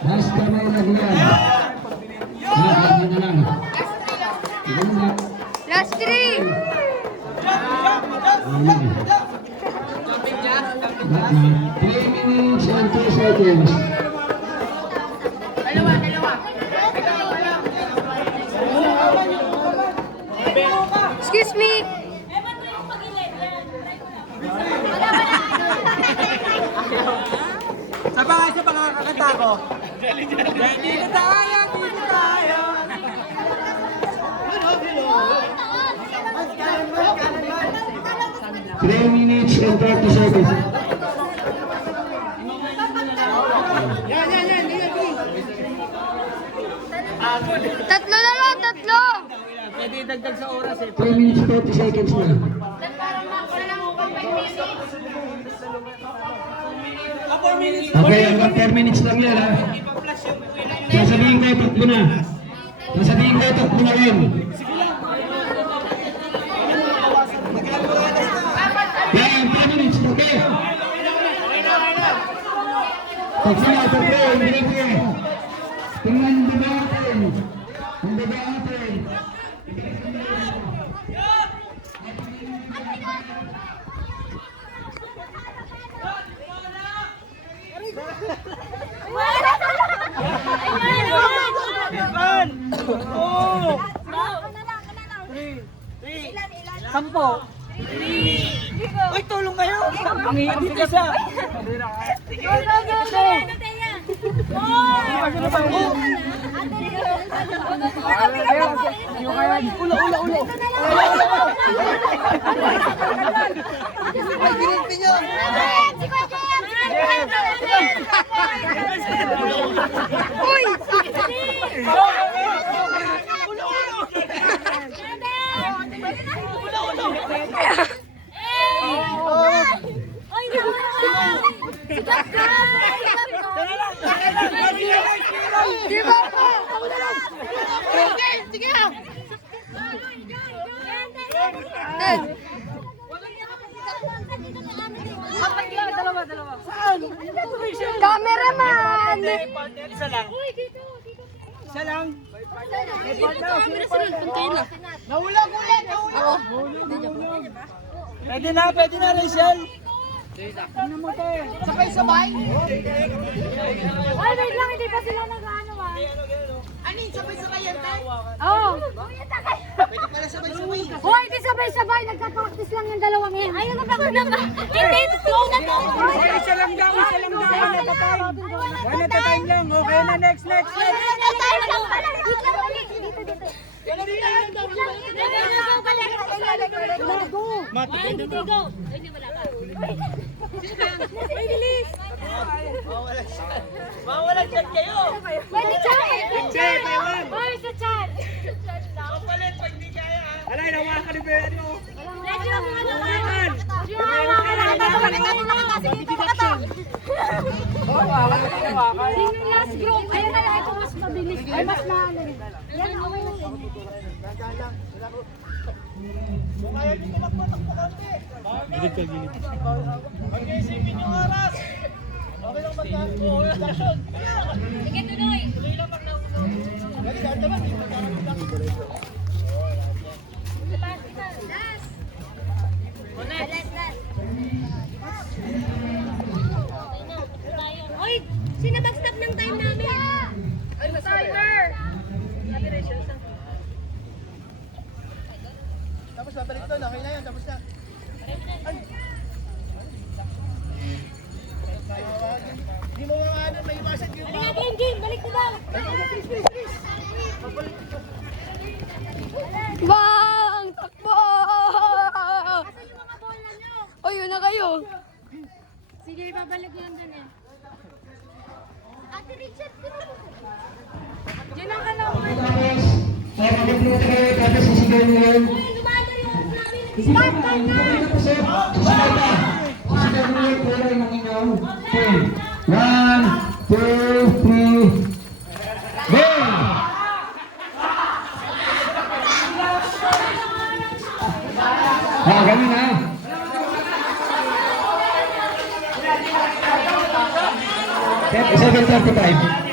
Last kamay na diyan. Nakakami na lang. Last 3. Ayan. 3 minutes and 2 seconds. Excuse me. Sa pangkakanta ko. Dito tayo, dito tayo. 3 minutes and 30 seconds. Tatlo na lang, tatlo. Pwede dagdag sa oras eh. 3 minutes 30 seconds na. Okay, hanggang 4 minutes lang yan ha. Sasabihin kayo, takbo na. Sasabihin kayo, takbo na rin. Yan, 10 minutes, okay? Takbo na, takbo, hindi na. Tingnan ang baba natin. Ang baba natin. Sampo. Uy, tulong kayo. Ang hirap dito sa. Ulo. Ay, ginilpi nyo. Uy! Di ba po? Sige! Cameraman! Isa lang. Isa lang. Nahulog ulit! Ako? Pwede na, Rachel. Sabay-sabay? Ay, wait lang, hindi pa sila nag-ano ah. Ano yung sabay-sabay yan, Tay? Oo. Pwede pala sabay-sabay. Hoy, hindi sabay-sabay. Nagka-practice lang yung dalawang yan. Ay, nagka-practice lang ba? Hindi, slow na to. Isa lang daw. One at a time lang. Okay na, next. Mawala chat kayo. Pwede chat. Chat, Taiwan. Hoy, sa chat. Kapalit pag di kaya. Alay, nawa ka ni Benyo. Medyo ako ano. Sino last group? Ayun na lang, ito mas mabilis. Ay, mas maano. Yan, okay na din. Kung kaya nyo tumakbo konti. Gilid ka. Mag-isipin yung oras. Okay lang magkakbo. Sige, tuloy. Tuloy lang pag naunong. Dali, kahit naman, di magkakabit lang. Oy, sino mag-stop ng time namin? Ay, timer! Tapos babalik doon, okay na yan, tapos na. Ay! Di mo mga ano, may iwasan yung mga... Game, balik na daw! Bang! Takbo! Asan yung mga bola nyo? Oy, yun na kayo. Sige, ibabalik lang dun eh. Ate Richard, diyan ang kalawan. Kaya mag-upload kayo, tapos sisigaw nyo yun. Uy, lumado yung namin. Start time na! Sisigaw na! Sisigaw nyo yun, pero yung inyong team. 1, 2, 3, go! Ganun ha. 7:35.